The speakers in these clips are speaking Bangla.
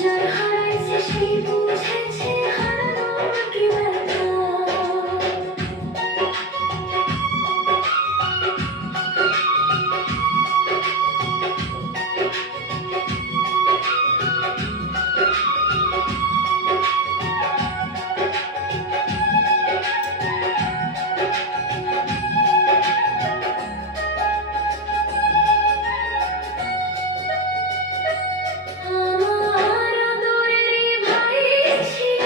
যার হারাইছে সেই বুঝেছে হারানোর কি ব্যথা। আমার আদরেরই ভাই ছিল,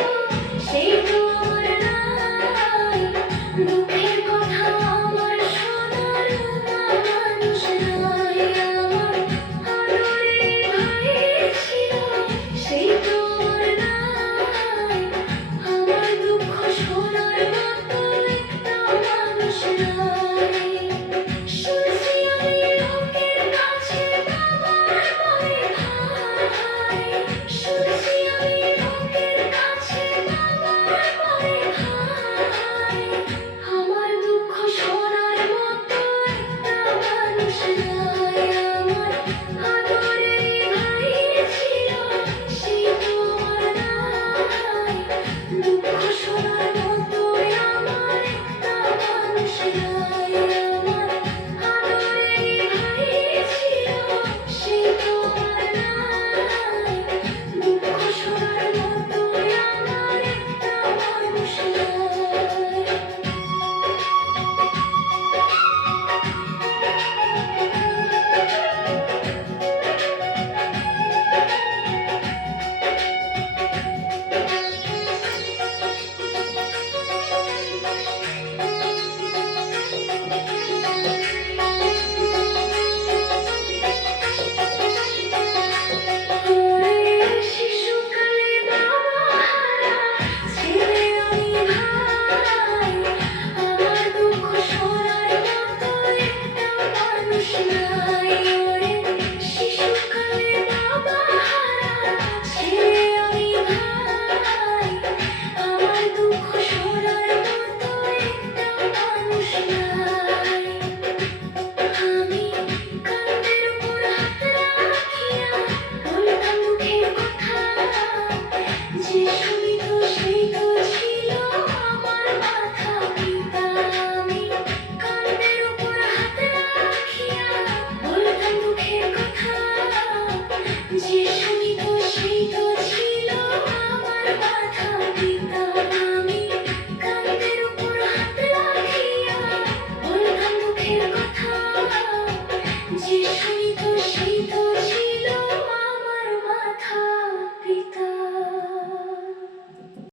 সেই তো আর নাই। দুঃখের কথা আমার শোনার মানুষ নাই। আমার আদরেরই ভাই ছিল, সেই তো আর নাই। আমার দুঃখ শোনার মতো একটা মানুষ নাই। শুনছি আমি লোকের কাছে বাবার পরে ভাই। শুনছি আমি লোকের কাছে বাবার পরে ভাই। আমার দুঃখ শোনার মতো একটা মানুষ নাই। আমার আদরেরই ভাই ছিল, সেই তো আর নাই। দুঃখ শোনার মতো আমার একটা মানুষ নাই। আমার আদরেরই ভাই ছিল, সেই তো আর নাই। দুঃখ শোনার মতো আমার একটা মানুষ নাই। ওরে শিশুকালে বাবা হারা ছেলে আমি ভাই। আমার দুঃখ শোনার মতো একটা মানুষ নাই। ওরে শিশুকালে বাবা হারা ছেলে আমি ভাই। আমার দুঃখ শোনার মতো একটা মানুষ নাই। আমি কাঁধের উপর হাত রাখিয়া বলতাম দুঃখের কথা, যে শুনিত সেই তো ছিল আমার মাথা পিতা। আমি কাঁধের উপর হাত রাখিয়া বলতাম দুঃখের কথা, যে শুনিত সেই তো ছিল আমার মাথা পিতা। আমি কাঁধের উপর হাত রাখিয়া বলতাম দুঃখের কথা, যে শুনিত সেই তো